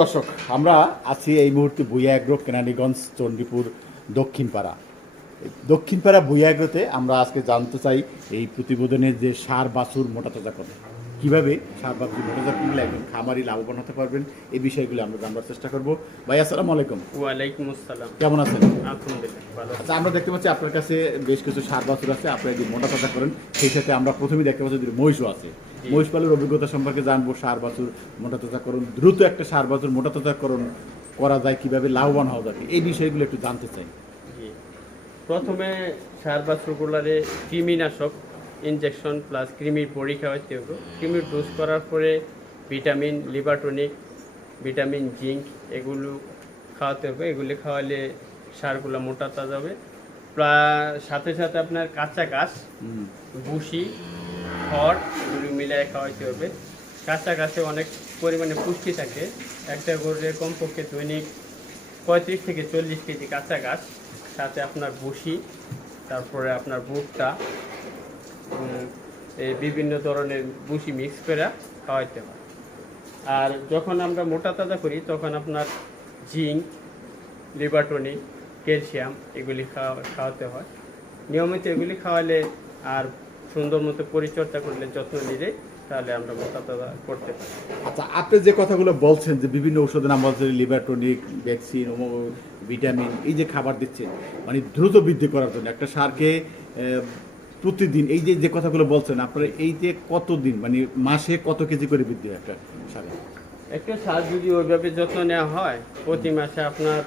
দর্শক, আমরা আছি এই মুহূর্তে ভুইয়া এগ্রো, কেরানীগঞ্জ, চণ্ডীপুর, দক্ষিণপাড়া ভুইয়া এগ্রোতে। আমরা আজকে জানতে চাই এই প্রতিবেদনের যে সার বাছুর মোটা তাজা করে কীভাবে সার বাছুর মোটা তাজা করলে একজন খামারি লাভবান হতে পারবেন, এই বিষয়গুলো আমরা জানবার চেষ্টা করবো। ভাই আসসালামু আলাইকুম। ওয়ালাইকুম আসসালাম। কেমন আছেন? আলহামদুলিল্লাহ ভালো। আচ্ছা, আমরা দেখতে পাচ্ছি আপনার কাছে বেশ কিছু সার বাছুর আছে, আপনি যদি মোটা তাজা করেন। সেই সাথে আমরা প্রথমেই দেখতে পাচ্ছি যে মহিষও আছে। মহিষ পালের অভিজ্ঞতা সম্পর্কে জানবো। সার বাছুর মোটা তাজাকরণ, দ্রুত একটা সার বাছুর মোটা তাজাকরণ করা যায়, কিভাবে লাভবান হওয়া যায়, এই বিষয়গুলো একটু জানতে চাই। প্রথমে সার বাছুরগুলারে কৃমিনাশক ইনজেকশন প্লাস কৃমির বড়ি খাওয়াইতে হবে। কৃমির ডোজ করার পরে vitamin, liver tonic, vitamin, zinc এগুলো খাওয়াতে হবে। এগুলি খাওয়ালে সারগুলো মোটা তাজা হবে। সাথে সাথে আপনার কাঁচা ঘাস, ভুসি, খড় এগুলো মিলিয়ে খাওয়াইতে হবে। কাঁচা ঘাসে অনেক পরিমাণে পুষ্টি থাকে। একটা গরুরে কমপক্ষে দৈনিক 35 থেকে 40 কেজি কাঁচা ঘাস, সাথে আপনার ভুসি, তারপরে আপনার ভুট্টা, এই বিভিন্ন ধরনের ভুসি মিক্স করে খাওয়াইতে হয়। আর যখন আমরা মোটা তাজা করি তখন আপনার জিঙ্ক, লিভার টনিক, ক্যালসিয়াম এগুলি খাওয়াতে হয়। নিয়মিত এগুলি খাওয়ালে আর সুন্দর মতো পরিচর্যা করলে, যত্ন নিলে, তাহলে আমরা মোটা তাজা করতে পারি। আচ্ছা, আপনি যে কথাগুলো বলছেন যে বিভিন্ন ওষুধের নাম বলছেন, লিভার টনিক, ভ্যাকসিন, ভিটামিন, এই যে খাবার দিচ্ছেন মানে দ্রুত বৃদ্ধি করার জন্য একটা সারকে প্রতিদিন, এই যে কথাগুলো বলছেন আপনারা, এই যে কতদিন মানে মাসে কত কেজি করে বৃদ্ধি হয় একটা সারে? একটা সার যদি ওইভাবে যত্ন নেওয়া হয়, প্রতি মাসে আপনার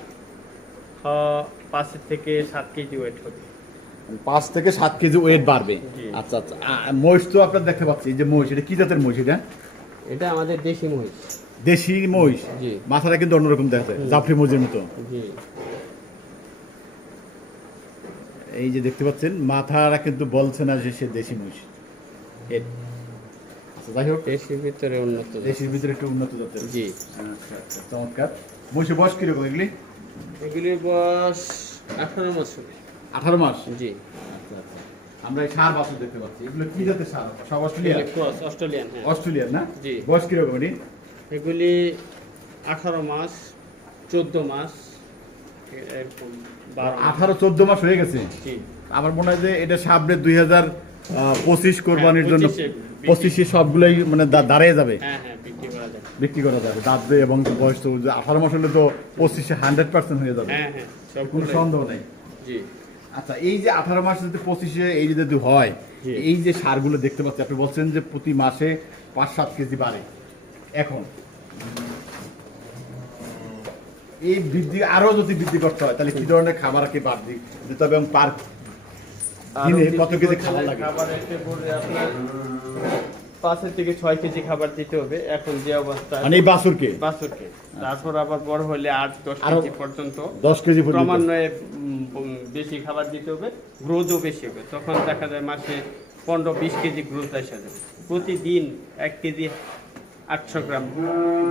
5 থেকে 7 কেজি ওয়েট হবে। 5 থেকে 7 কেজি ওয়েট বাড়বে। আচ্ছা আচ্ছা। মহিষ তো আপনার দেখতে পাচ্ছি, এই যে মহিষ, এটা কি জাতের মহিষ? এটা আমাদের দেশি মহিষ। দেশি মহিষ। জি। মাথাটা কিন্তু অন্যরকম দেখা যায়, জাফরি মহিষের মতো। জি। এই যে দেখতে পাচ্ছেন, মাথাটা কিন্তু বলছে না যে সে দেশি মহিষ। আচ্ছা, যাই হোক, দেশির ভিতরে উন্নত, দেশির ভিতরে একটু উন্নত জাতের। জি। আচ্ছা আচ্ছা, চমৎকার। মহিষের বয়স কিরকম এগুলি? এগুলির বয়স 18 মাস। 18 মাস? জি। আচ্ছা আচ্ছা। আমরা এই সার বাছুর দেখতে পাচ্ছি, এগুলো কি জাতের সার? সব অস্ট্রেলিয়ান? অস্ট্রেলিয়ান। হ্যাঁ, অস্ট্রেলিয়ান না? জি। বয়স কিরকম এটি? এগুলি 18 মাস, 14 মাস, এরকম 18-14 মাস হয়ে গেছে। জি। আমার মনে হয় যে এটা সামনে 2025 কোরবানির জন্য 25-এ সবগুলোই মানে দাঁড়িয়ে যাবে। হ্যাঁ হ্যাঁ, বিক্রি করা যাবে। দাঁত দিয়ে এবং বয়স তো 18 মাস হলে তো 25-এ 100% হয়ে যাবে। হ্যাঁ হ্যাঁ, কোনো সন্দেহ নেই। জি। আচ্ছা, এই যে 18 মাস যদি 25-এ এই যদি হয়, এই যে সারগুলো দেখতে পাচ্ছি, আপনি বলছেন যে প্রতি মাসে 5-7 কেজি বাড়ে। এখন এই বৃদ্ধি আরো যদি বৃদ্ধি করতে হয়, তাহলে কি ধরনের খাবার বাদ দিতে হবে এবং পার দিনে কত কেজি খাবার লাগে? খাবার এসে পড়ে আপনার 5 থেকে 6 কেজি খাবার দিতে হবে এখন যে অবস্থা, মানে এই বাছুরকে। তারপর আবার বড় হলে 8-10 কেজি পর্যন্ত, 10 কেজি ক্রমান্বয়ে বেশি খাবার দিতে হবে। গ্রোথও বেশি হবে, তখন দেখা যায় মাসে 15-20 কেজি গ্রোথ আসা যাবে। প্রতিদিন 1 কেজি 800 গ্রাম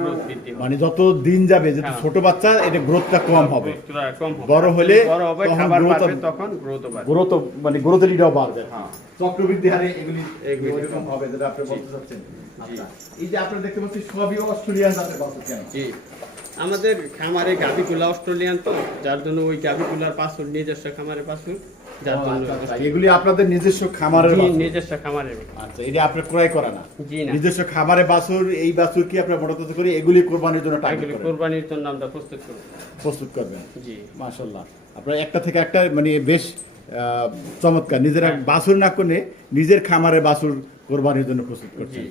গ্রোথ বৃদ্ধি হবে। মানে যত দিন যাবে, যেহেতু ছোট বাচ্চা, এটা গ্রোথটা কম হবে। বড় হলে খাবার বাড়বে, তখন গ্রোথও বাড়বে। গ্রোথ মানে গ্রোথের ইটাও বাড়বে। হ্যাঁ, চক্রবৃদ্ধি হারে এগুলি এরকম হবে, যেটা আপনি বলতে চাচ্ছেন। আচ্ছা, এই যে আপনারা দেখতে পাচ্ছেন সবই অস্ট্রেলিয়ান জাতের বাছুর কেন? জি, আমাদের খামারে গাভীগুলা অস্ট্রেলিয়ান, তো যার জন্য ওই গাভীগুলার বাছুর নিজস্ব খামারের বাছুর, যার জন্য এগুলি আপনাদের নিজস্ব খামারের বাছুর? নিজস্ব খামারের। আচ্ছা, এটা আপনার ক্রয় করা না? জি না, নিজস্ব খামারে বাছুর। এই বাছুর কি আপনারা মোটা তাজা করে এগুলি কোরবানির জন্য টার্গেট করেন? কোরবানির জন্য আমরা প্রস্তুত করবেন। জি, মাশাআল্লাহ। আপনারা একটা থেকে একটা মানে বেশ চমৎকার, নিজেরা বাছুর না করে নিজের খামারে বাছুর কোরবানির জন্য প্রস্তুত করছেন।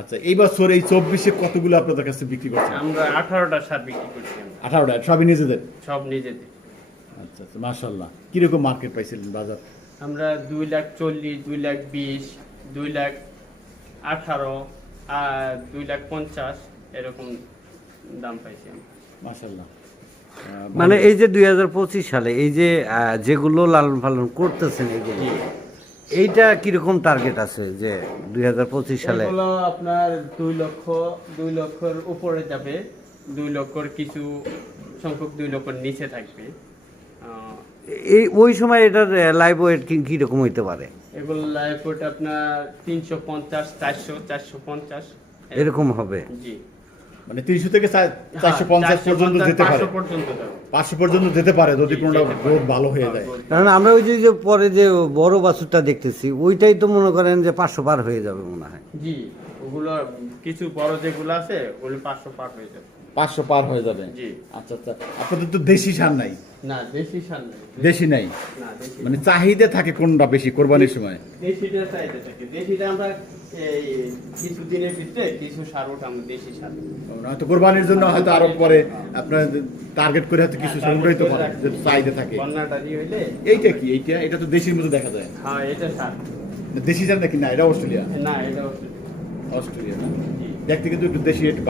আচ্ছা, এই বছর এই 24-এ কতগুলো আপনাদের কাছে বিক্রি করছেন? আমরা 18টা সার বিক্রি করছি। 18টা সবই নিজেদের? সব নিজেদের। আচ্ছা আচ্ছা, মাশাআল্লাহ। কিরকম মার্কেট পাইছিলেন বাজার? আমরা 2,40,000, 2,20,000, 2,18,000 আর 2,50,000 এরকম দাম পাইছি আমরা। মাশাআল্লাহ। মানে এই যে 2025 সালে এই যে যেগুলো লালন পালন করতেছেন, এইগুলো এইটা কিরকম টার্গেট আছে যে 2025 সালে? এগুলো আপনার 2 লক্ষের উপরে যাবে, 2 লক্ষের কিছু সংখ্যক 2 লক্ষের নিচে থাকবে। এই ওই সময় এটার লাইভ ওয়েট কিরকম হইতে পারে? এগুলো লাইভ ওয়েট আপনার 350, 400, 450 এরকম হবে। জি। মানে 300 থেকে 450 পর্যন্ত যেতে পারে, 500 পর্যন্ত যাবে। 500 পর্যন্ত যেতে পারে যদি জি, কোনোটা যেতে পারে। গ্রোথ ভালো হয়ে যায়। কারণ আমরা ওই যে পরে যে বড় বাছুরটা দেখতেছি ওইটাই তো মনে করেন যে 500 পার হয়ে যাবে মনে হয়। জি, ওগুলো কিছু বড় যেগুলো আছে ওগুলো 500 পার হয়ে যাবে। 500 পার হয়ে যাবে। জি। আচ্ছা আচ্ছা, আপনাদের তো দেশি সার নাই? না, দেশি সার নেই। দেশি নাই, না, দেশি মানে চাহিদা থাকে কোনটা বেশি কোরবানির সময়? দেশিটা চাইতে থাকে। দেশিটা আমরা এই কিছু দিনের ভিতরে কিছু সার ওঠাম, দেশি সার। হয়তো কোরবানির জন্য হয়তো আরো পরে আপনার টার্গেট করে হয়তো কিছু সার উঠাইতে পারে যেহেতু চাহিদা থাকে। বন্যাটা দিয়ে হইলে এইটা কি? এটা তো দেশির মতো দেখা যায়। হ্যাঁ, এটা সার। দেশি সার নাকি? না, এটা অস্ট্রেলিয়া। না, এটা হচ্ছে অস্ট্রেলিয়া না? জি। দেখতে কিন্তু একটু দেশি একটু।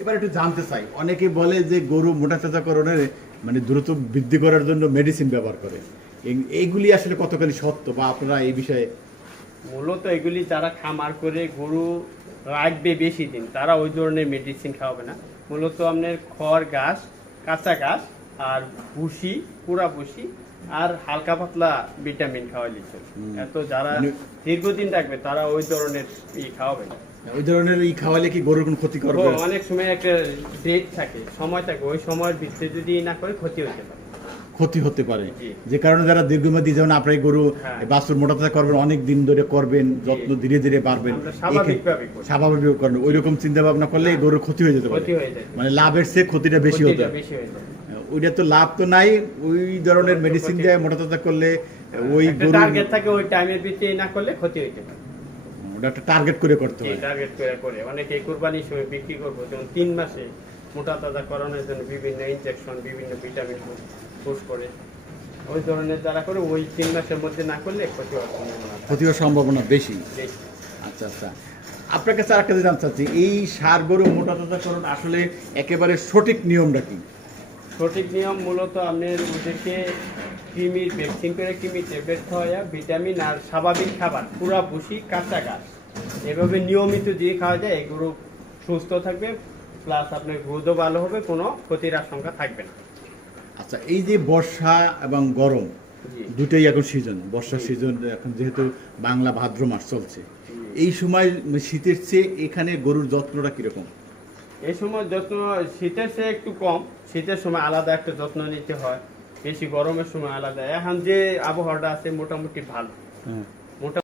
এবার একটু জানতে চাই, অনেকে বলে যে গরু মোটা তাজাকরণের মানে দ্রুত বৃদ্ধি করার জন্য মেডিসিন ব্যবহার করে, এইগুলি আসলে কতখানি সত্য বা আপনারা এই বিষয়ে? মূলত এগুলি যারা খামার করে গরু রাখবে বেশি দিন তারা ওই ধরনের মেডিসিন খাওয়াবে না। মূলত আপনার খড় ঘাস, কাঁচা ঘাস আর ভুসি, পুরা ভুসি আর হালকা পাতলা ভিটামিন খাওয়াইলে চলে। এত যারা মানে- দীর্ঘদিন রাখবে তারা ওই ধরনের খাওয়াবে না। ওই ধরনের খাওয়ালে কি গরুর কোনো ক্ষতি করবে? অনেক সময় একটা ডেট থাকে, সময় থাকে, ওই সময়ের ভিতরে যদি না করে ক্ষতি হতে পারে। ক্ষতি হতে পারে, জি। যে কারণে যারা দীর্ঘমেয়াদী, যেমন আপনার গরু হ্যাঁ। বাছুর মোটা তাজা করবেন, অনেক দিন ধরে করবেন, যত্ন ধীরে ধীরে বাড়বেন, আমরা স্বাভাবিকভাবে করি। স্বাভাবিক করবেন, ওই রকম চিন্তা ভাবনা করলে এই গরুর ক্ষতি হয়ে যেতে পারে। ক্ষতি হয়ে যায়। মানে লাভের চেয়ে ক্ষতিটা বেশি হতে ক্ষতিটা পারে। বেশি হয়ে যায়। ওইটা তো লাভ তো নাই, ওই ধরনের ক্ষতি- মেডিসিন দিয়ে মোটা তাজা করলে ওই একটা গরু টার্গেট থাকে, ওই টাইমের ভিতরে না করলে ক্ষতি হতে পারে। ওটা একটা টার্গেট করে করতে হয়। টার্গেট করে অনেকে কোরবানির সময় বিক্রি করবো, যেমন 3 মাসে মোটা তাজা করানোর জন্য বিভিন্ন ইনজেকশন, বিভিন্ন ভিটামিন পুশ করে, ওই ধরনের যারা করে ওই 3 মাসের মধ্যে না করলে ক্ষতি হওয়ার সম্ভাবনা থাকে ক্ষতি হওয়ার সম্ভাবনা বেশি। বেশি। আচ্ছা আচ্ছা, আপনার কাছে আরেকটা জিনিস জানতে চাচ্ছি, এই সার গরু মোটা তাজাকরণ আসলে একেবারে সঠিক নিয়মটা কি? সঠিক নিয়ম মূলত আপনার ওদেরকে কৃমির ভ্যাকসিন করে, কৃমি ট্যাবলেট খাওয়া, ভিটামিন আর স্বাভাবিক খাবার, পুরা ভুসি, কাঁচা ঘাস, এভাবে নিয়মিত দিয়ে খাওয়া যায়, এগুলো সুস্থ থাকবে, প্লাস আপনার গ্রোথও ভালো হবে, কোনো ক্ষতির আশঙ্কা থাকবে না। আচ্ছা, এই যে বর্ষা এবং গরম জি। দুটোই এখন সিজন, বর্ষার জি। সিজন এখন যেহেতু বাংলা ভাদ্র মাস চলছে, এই সময় শীতের চেয়ে এখানে গরুর যত্নটা কিরকম? এই সময় যত্ন শীতের চেয়ে একটু কম, শীতের সময় আলাদা একটা যত্ন নিতে হয়, বেশি গরমের সময় আলাদা। এখন যে আবহাওয়াটা আছে মোটামুটি ভালো,